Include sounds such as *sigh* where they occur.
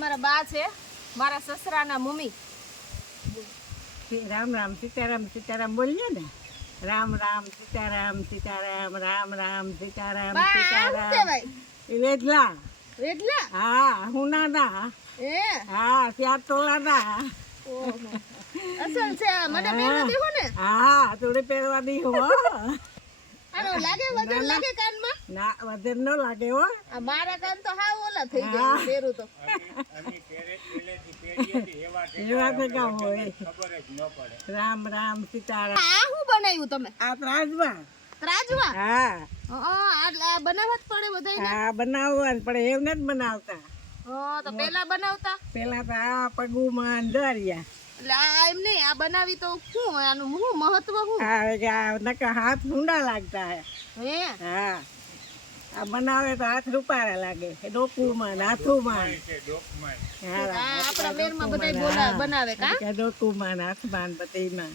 અમારા બા છે મારા સસરાના મમ્મી. રામ રામ સીતારામ સીતારામ બોલીએ ને. રામ રામ સીતારામ સીતારામ રામ રામ સીતારામ સીતારામ. વેદલા. વેદલા? હા હું નાના. એ? હા ત્યાં તોલાના ઓહો. અસલ છે મને પહેરવા દેવો ને. હા થોડી પહેરવાની હો. આનો લાગે વજન લાગે કાનમાં ના વધેર ન લાગે હો. આ મારા કામ તો હાવ ઓલા થઈ ગયા પહેરું તો. એવા *laughs* ભેગા હોય. રામ રામ સીતારામ. આ શું બનાવ્યું તમે? આ ત્રાજવા. ત્રાજવા? હા. હા આ બનાવવા જ પડે બધાય હા બનાવવાનું પડે. એવું નથી બનાવતા. હા તો પેલા બનાવતા? પેલા તો આ પગુમાં અંધારિયા. એટલે આ એમ નહીં આ બનાવી તો શું આનું શું મહત્વ શું? હા કે આ નકર હાથ ઊંડા લાગતા હે. હે? હા. આ બનાવે તો હાથ રૂપારા લાગે. ડોકુમાન ને હાથુમાં આ આપણા મેરમાં બધા બોલા બનાવે કા? કે ડોકુમાં ને હાથમાં ને બધીમાં.